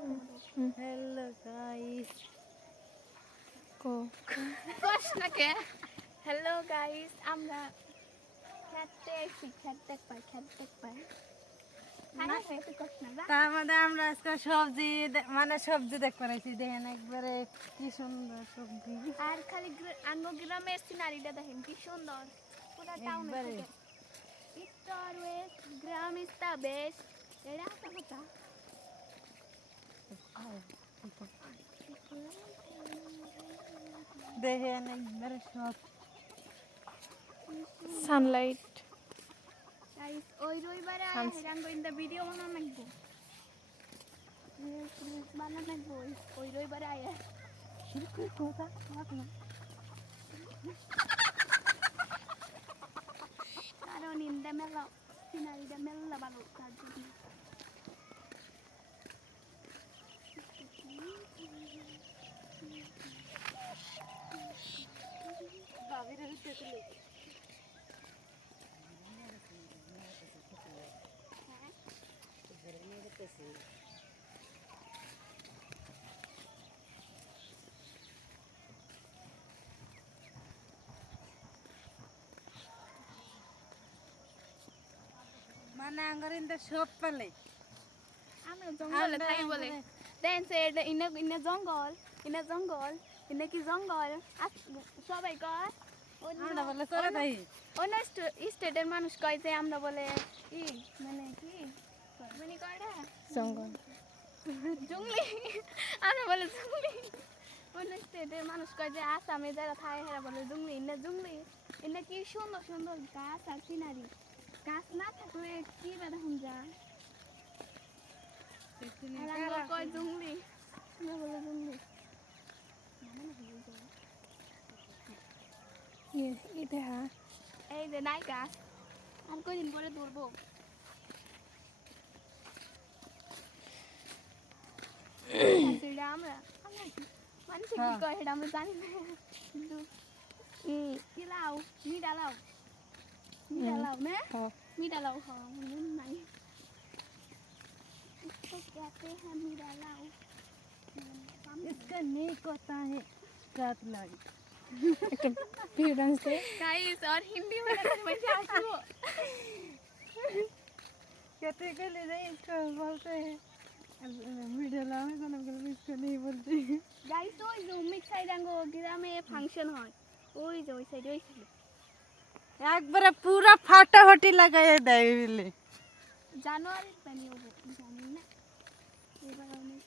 Hello guys কো প্রশ্নকে hello guys আমরা খেতে এসেছি খেতে পাই তার মধ্যে আমরা আজকে সবজি মানে সবজি দেখতে পাইছি দেখেন একবারে কি সুন্দর সবজি আর খালি গ্রামের সিনারিটা দেখেন কি সুন্দর পুরো টাউনে একবারে। থেকে Easter West gram is the best এটা কথা দেখেন একবারে সব সানলাইট গাইস ওই রবিবারে হেরাঙ্গ ইন দ্য ভিডিও বানানো লাগবো বানানো লাগবো ওই রবিবারে আয়া কারণ ইন দ্য মেলা সিনারিটা মেলা ভালো তার জন্য মানে আঙ্গার ইন্দা সব পালে আমরা জঙ্গলে থাকি বলে দেন সে ইনে জঙ্গল ইনে কি জঙ্গল সবাই কয় আমরা বলে চলে তাই অন্য স্টেটের মানুষ কয় যে আমরা বলে ই মানে কি মানে কয় না জঙ্গল জঙ্গলি আমরা বলে জঙ্গলি অন্য স্টেটের মানুষ কয় যে আসামে যারা থাকে হেরা বলে জঙ্গলি ইনে কি সুন্দর সুন্দর গাছ আর সিনারি গাছ না থাকলে কি বেদা হন যা আর কয় জঙ্গলি আমরা বলে জঙ্গলি এটা হ্যাঁ এই যে নাই গাছ আর কয়দিন পরে ধরবো সেটা আমরা মানুষ কি কয় সেটা আমরা জানি না কিন্তু কি লাউ মিঠা লাউ না হ্যাঁ মিঠা লাউ খাওয়া মনে নাই तो कहते हैं मीरा लाओ इसका नहीं होता है रात लाई একটা ভিডিও ডান্স দে गाइस और हिंदी में मजा आती कहते के ले नहीं इसको बोलते हैं मीडिया लावे तो ना इसको नहीं बोलते गाइस तो जो मिक्स साइड आंगो ग्रामे फंक्शन হয় ওই যে ওই সাইডে একবারে পুরা ফাটাফাটি লাগাই দেয় বলে জানুয়ারি পানি হবে জানি না এবার অনেক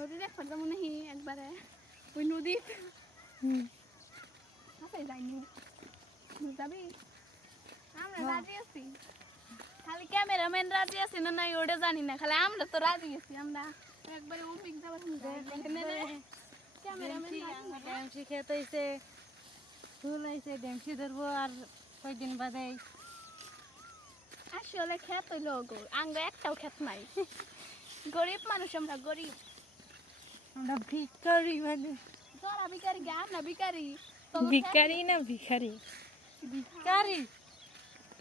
নদী দেখো তো মনে হয় একবারে ওই নদী কোথায় যাইনি যাবি আমরা রাজি আছি খালি ক্যামেরাম্যান রাজি আছে না নাই ওটা জানি না খালি আমরা তো রাজি আছি আমরা একবারে অভিজ্ঞ যাবার ক্যামেরাম্যান ড্যামসি খেত হইছে ফুল হইছে ড্যামসি ধরবো আর কয়েকদিন বাদে আসলে খেত হইলো আঙ্গ একটাও খেত নাই গরিব মানুষ আমরা গরিব আমরা ভিখারি মানে তোরা ভিখারি গা না ভিখারি ভিখারি না ভিখারি ভিখারি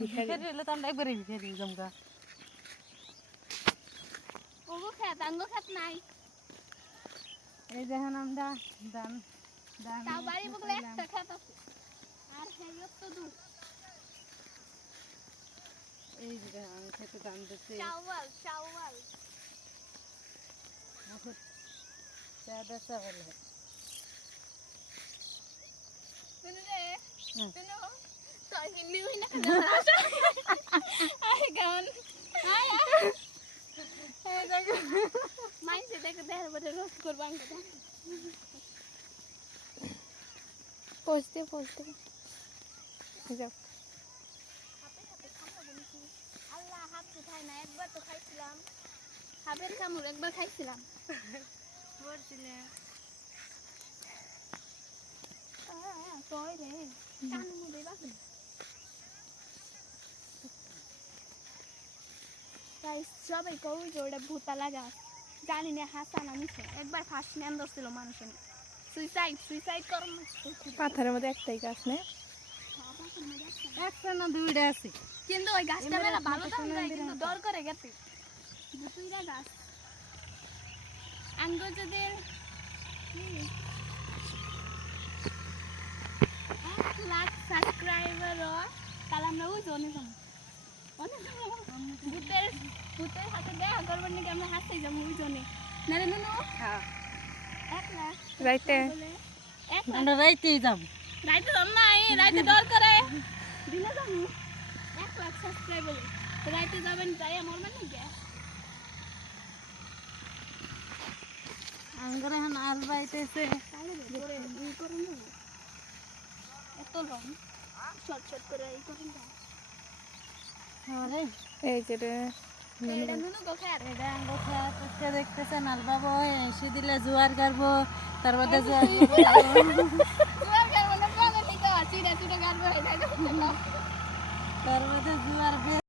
ভিখারি হলে তো আমরা একবারে ভিখারি জমকা ওগো খেত আঙ্গ খেত নাই এই দেখেন আমরা ধান ধান তাও বাড়ি বগলে একটা খেত আছে আর হেলো তো দূর এই যে দেখেন খেতে ধান দিতে চাওয়াল ज्यादा चावल है শুনো রে শুনো তো হিন্দি হই না আই গান এই দেখো মাইসে দেখে দেখার পরে রোস্ট করবো আঙ্গ পোস্টে যাও আল্লাহ হাত উঠায় না একবার তো খাইছিলাম হাবের কামড় একবার খাইছিলাম বলছিলে কই রে কানের মধ্যে বাজে তাই সবাই কই যে ওটা ভূতা লাগা জানি না হাসান আনিছে একবার ফার্স্ট নেন ধরছিল মানুষের সুইসাইড করুন। পাথরের মধ্যে একটাই গাছ নেই। একটা না দুইটা আছে। কিন্তু ওই গাছটা মেলা ভালো দাম যায়, কিন্তু দর করে গেছে দুইটা গাছ। আঙ্গ যদি 1,00,000 সাবস্ক্রাইবার হয় তাহলে আমরা ওই জনে যাবো, অনেক ভূতের হাতে দেখা করবার নাকি আমরা হাসতে যাবো ওই জনে। না রে নুনু, হ্যাঁ 1,00,000 রাইতে বলে 1,00,000 আমরা রাইতেই যাব। রাইতে যাম না, এই রাইতে ডর করে দিনে যাবো 1,00,000 সাবস্ক্রাইবার রাইতে যাবেন, যাই আমার মানে গে আঙ্গরে এখন আল বাইতেছে। এত লং শর্ট শর্ট করে এই করেন না। আরে এই যে রে এটা নুনু গো খেয়ার এটা আঙ্গ খেয়া করতে দেখতেছে নাল বাবু এসে দিলে জোয়ার গারবো, তার মধ্যে জোয়ার তোমার গার মানে পাগল নিতে আছে, এটা গান করে তার মধ্যে জোয়ার